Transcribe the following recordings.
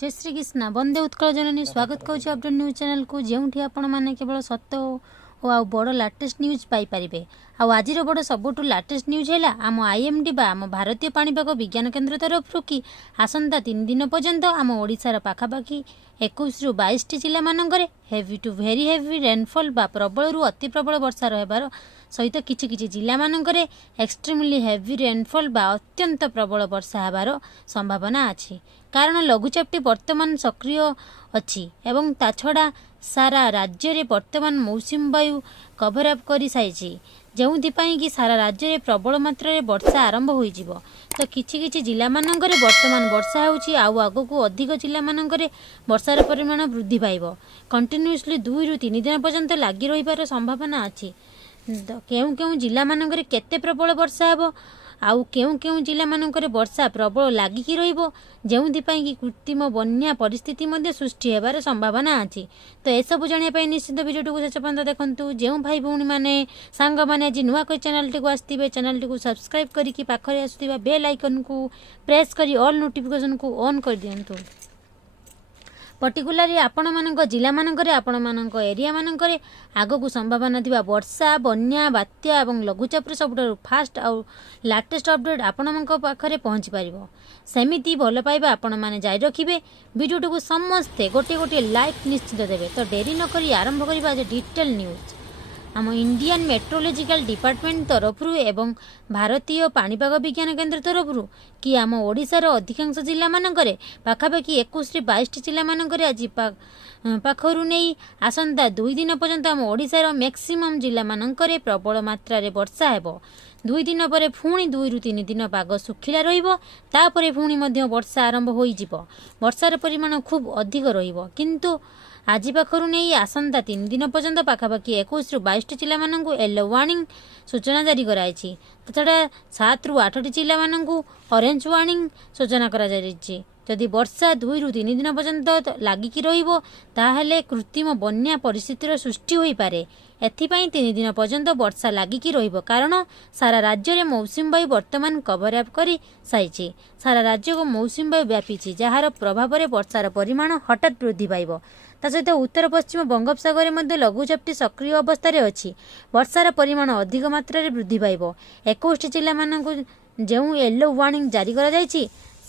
जय श्री कृष्ण वंदे उत्कल जननी स्वागत करुँच update news channel को जो आपण मैंने केवल सत्य और बड़ लाटेस्ट न्यूज पाइपर आज बड़ सबुठ लाटेस्ट न्यूज है आम आईएमडी बा आम भारतीय पाणीपाग विज्ञान केन्द्र तरफ कि आसंता 3 दिन पर्यंत आम ओडिशार पाखापाखि 21 रु 22 जिला मानकरे heavy to very heavy rainfall बा प्रबल रु अति प्रबल वर्षा रहिबार सहित किछि किछि जिला मानकरे एक्सट्रीमली हेवी रेनफॉल बा अत्यंत प्रबल वर्षा हेबार संभावना अछि कारण लघुचापटी वर्तमान सक्रिय अछि एवं ता छड़ा सारा राज्य रे वर्तमान मौसुमी वायु कभर अप कर सारी जोपाई कि सारा राज्य में प्रबल मात्रा रे वर्षा आरंभ हो तो किछि जिला मानकरे वर्तमान वर्षा होउछि आउ आगो को अधिक जिला मानकरे वर्षार परिमाण वृद्धि पाइब कंटिन्यूअसली 2 रु 3 दिन पर्यंत लागी रहिबार संभावना अछि केउ केउ जिला मानकरे केते प्रबल वर्षा हेबो आउ केउ केउ जिला मानकरे वर्षा प्रबल लागिकी रहिबो जोपाई कि कृत्रिम बन्या परिस्थिति मध्य सृष्टि हेबार संभावना अछि तो ए सब जानिया पई निश्चित वीडियो को शेष पर्यंत देखंतु जो भाई भौणी माने सांग माने आज नुआ कोई चैनल टी को आस्तिबे चैनल टी को सब्सक्राइब करिकि पाखरे आसुथिबा बेल आइकन को प्रेस करी ऑल नोटिफिकेशन को ऑन कर दियंतु पर्टिकुलारी आपण मानक जिला मानकरे आपण मानक एरिया मानकरे आगो को संभावना थिबा वर्षा बन्या बात्या एवं लघुचाप सबुठारु फास्ट आउ लाटेस्ट अपडेट आपण मानक पाखरे पहुंची पारिबो सेमिति भल पाइबा आपण माने जारी रखिबे वीडियो को समस्ते गोटे गोटे लाइक निश्चित देबे तो डेरी न करी आरंभ करिबा जे डिटेल न्यूज आम इंडियन मेट्रोलॉजिकल डिपार्टमेंट तरफ एवं भारतीय पाणीपाग विज्ञान केन्द्र तरफ कि आम ओडिशार अधिकांश जिला मानकरे पाखापाखि 21 रे 22 जिला मानकरे आज पाखरु नहीं आसंता 2 दिन पर्यंत आम ओडिशार मैक्सिमम जिला मानकरे प्रबल मात्रा रे वर्षा हेबो 2 दिन पर पुणी 2 रु 3 दिन पाग सुखिला रहिबो तापरे पुणी मध्य वर्षा आरंभ होई जिवो वर्षार परिमाण खूब अधिक रहिबो किंतु आज पाखरु नहीं आसंता 3 दिन पर्यंत पाखापाखि 21 रु 22 जिला मानकु येलो वार्निंग सूचना जारी कराई तछड़ा 7 रु 8 जिला मानकु ऑरेंज वार्निंग सूचना करा जाई जदि वर्षा 2 रु 3 दिन पर्यंत लागिकी रहिबो ताहेले कृत्रिम बन्या परिस्थितिर सृष्टि होई पारे एथिपाई 3 दिन पर्यंत वर्षा लागिकी रहिबो कारण सारा राज्य रे मौसुमी वायु वर्तमान कभर अप करी साइछि सारा राज्य को मौसुमी वायु व्यापीछि जहार प्रभाव रे वर्षार परिमाण हठात वृद्धि पाइबो ता सहित उत्तर पश्चिम बंगोपसागर में लघुचापटी सक्रिय अवस्था अच्छी वर्षार परिमाण अधिक मात्रा वृद्धि पाइब 21 जिला मानक जो येलो वार्निंग जारी कर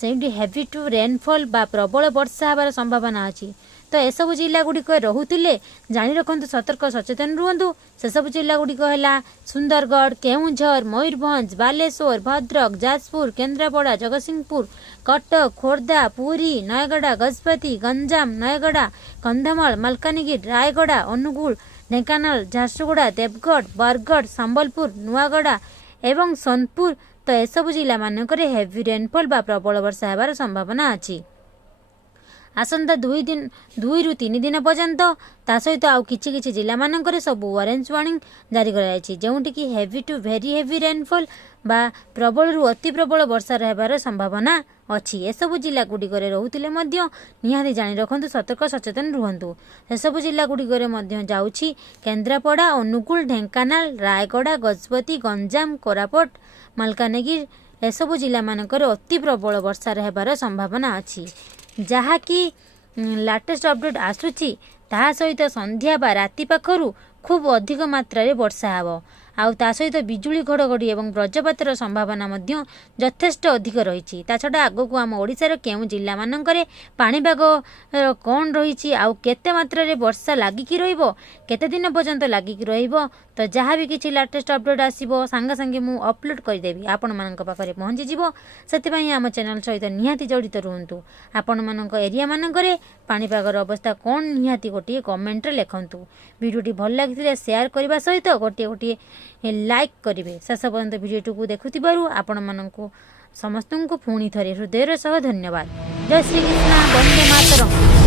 हेवी टू रेनफॉल बा प्रबल वर्षा हबार संभावना अच्छी तो एसबू जिला गुड़िक रोते जानी रखु सतर्क सचेतन रुहतु से सब जिला गुड़िक है सुंदरगढ़ केउंझर मयूरभंज बालेश्वर भद्रक जाजपुर केन्द्रापड़ा जगतसिंहपुर कटक खोर्धा पुरी नयगड़ा गजपति गंजाम नयगड़ा कंधमाल मालकानगिरी रायगड़ा अनुगुल ढेंकानाल झारसुगुड़ा देवगढ़ बरगढ़ संबलपुर नुआगड़ा एवं सोनपुर तो एसबू जिला मानकरे हेवी रेनफॉल बा प्रबल वर्षा हेबार संभावना अच्छी आसंता 2 रु 3 दिन पर्यंत ता सहित आउ किछि किछि जिला मानकरे सब ऑरेंज वार्निंग जारी कराई जोंटी कि heavy to very heavy rainfall बा प्रबल रु अति प्रबल वर्षा रहबार संभावना अच्छी एसबू जिला गुड़िकरे रोते निहाती जानी रखु सतर्क सचेतन रुहतु एसबू जिला गुड़िकरे जाऊँगी केन्द्रापड़ा अनुगुल ढेंकानाल रायगड़ा गजपति गंजाम कोरापुट मालकानगिरी एसबू जिला मानकरे अति प्रबल वर्षा रहबार संभावना अच्छी जहाँकि लाटेस्ट अपडेट आसूची ता सहित संध्या बा राति पाखरु खूब अधिक मात्रा रे वर्षा हेबो आउ ता सहित बिजुली घड़घड़ी एवं वज्रपातर संभावना मध्य यथेष्ट अधिक रही छड़ा आग को आम ओडिशार केउ जिला मानकरे पाणीपाग कौन रही आउ केते मात्रा रे वर्षा लागिकी रहिबो केते दिन पर्यंत लागिकी रहिबो तो जहाँ भी किसी लाटेस्ट अपडेट आसीबो सांगे सांगे मु अपलोड करदेवी आपण मानक पाखरे पहुँची जिवो सेतिपई आम चैनल सहित निहाती जड़ित रुहतु आपण मानक एरिया मानकरे पाणीपागर अवस्था कौन निहाती गोटे कमेंट रे लिखंतु वीडियोटी भल लागिथिले शेयर करबा सहित गोटे गोटे लाइक करेंगे शेष पर्यंत वीडियो को देखुथिबारु आपण मानकु समस्त को पुणी थरे हृदय सह धन्यवाद। जय श्री कृष्ण वंदे मातरम।